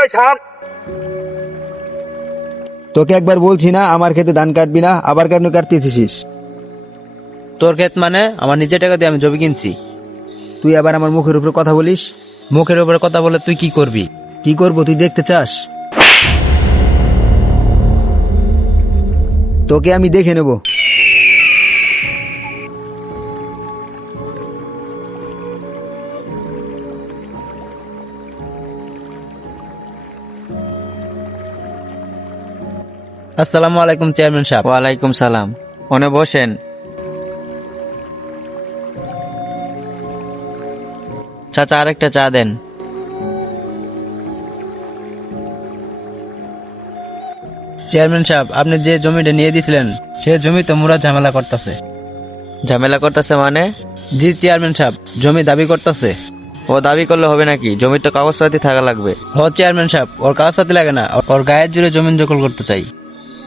ওই থাম। তোকে একবার বলছি না আমার ক্ষেতে ধান কাটবি না, আবার কেন কাটতেছিস? তোর ক্ষেত মানে আমার নিজের টাকা দিয়ে আমি জমি কিনছি। তুই আবার আমার মুখের উপর কথা বলিস। মুখের উপরে কথা বলে তুই কি করবি? কি করবো তুই দেখতে চাস? তোকে আমি দেখে নেব। আসসালামু আলাইকুম চেয়ারম্যান সাহেব। ওয়ালাইকুম সালাম। ওনে বসেন। চাচা আরেকটা চা দেন। চেয়ারম্যান সাহেব, আপনি যে জমিটা নিয়ে দিয়েছিলেন সে জমি তো মুরা ঝামেলা করতেছে। ঝামেলা করতেছে মানে? জি চেয়ারম্যান সাহেব, জমি দাবি করতেছে। ও দাবি করলে হবে নাকি? জমির তো কাগজপাতি থাকা লাগবে। হ চেয়ারম্যান সাহেব, ওর কাগজপাতি লাগে না, ওর গায়ের জুড়ে জমিন দখল করতে চাই।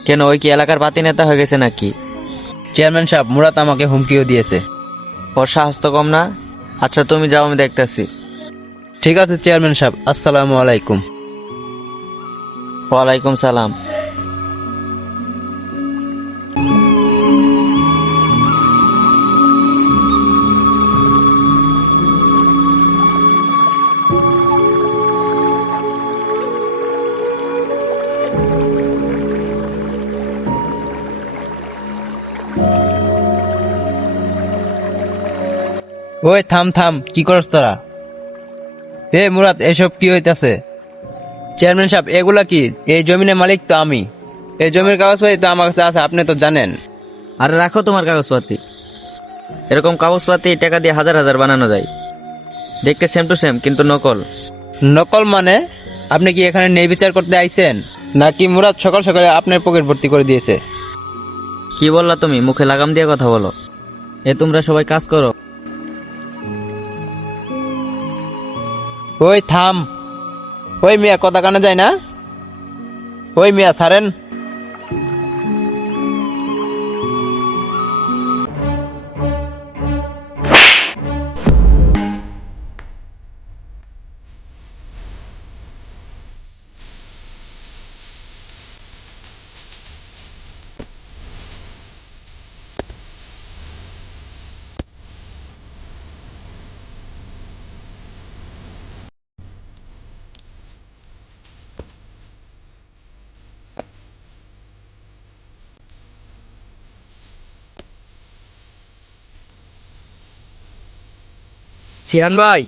কেন, ওই কি এলাকার পাতি নেতা হয়ে গেছে নাকি? চেয়ারম্যান সাহেব, মুরাদ আমাকে হুমকিও দিয়েছে। ওর সাহস তো কম না। আচ্ছা তুমি যাও, আমি দেখতেছি। ঠিক আছে চেয়ারম্যান সাহেব, আসসালামু আলাইকুম। ওয়ালাইকুম সালাম। ওই থাম থাম, কি করছ তোরা? এ মুরাদ, এসব কি হইতাছে? চেয়ারম্যান সাহেব, এগুলা কি? এই জমিনের মালিক তো আমি, এই জমির কাগজপাতি তো আমার কাছে আছে, আপনি তো জানেন। আরে রাখো তোমার কাগজপাতি। এরকম কাগজপাতি টাকা দিয়ে হাজার হাজার বানানো যায়। দেখতে সেম টু সেম, কিন্তু নকল। নকল মানে? আপনি কি এখানে ন্যায় বিচার করতে আইছেন, নাকি মুরাদ সকাল সকালে আপনার পকেট ভর্তি করে দিয়েছে? কি বললা তুমি? মুখে লাগাম দিয়ে কথা বলো। তোমরা সবাই কাজ করো। ওই থাম। ওই মিয়া, কথা কানে যায় না? ওই মিয়া ছাড়েন। সিয়ান ভাই,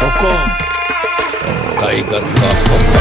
हुकुम टाइगर का हुक्म।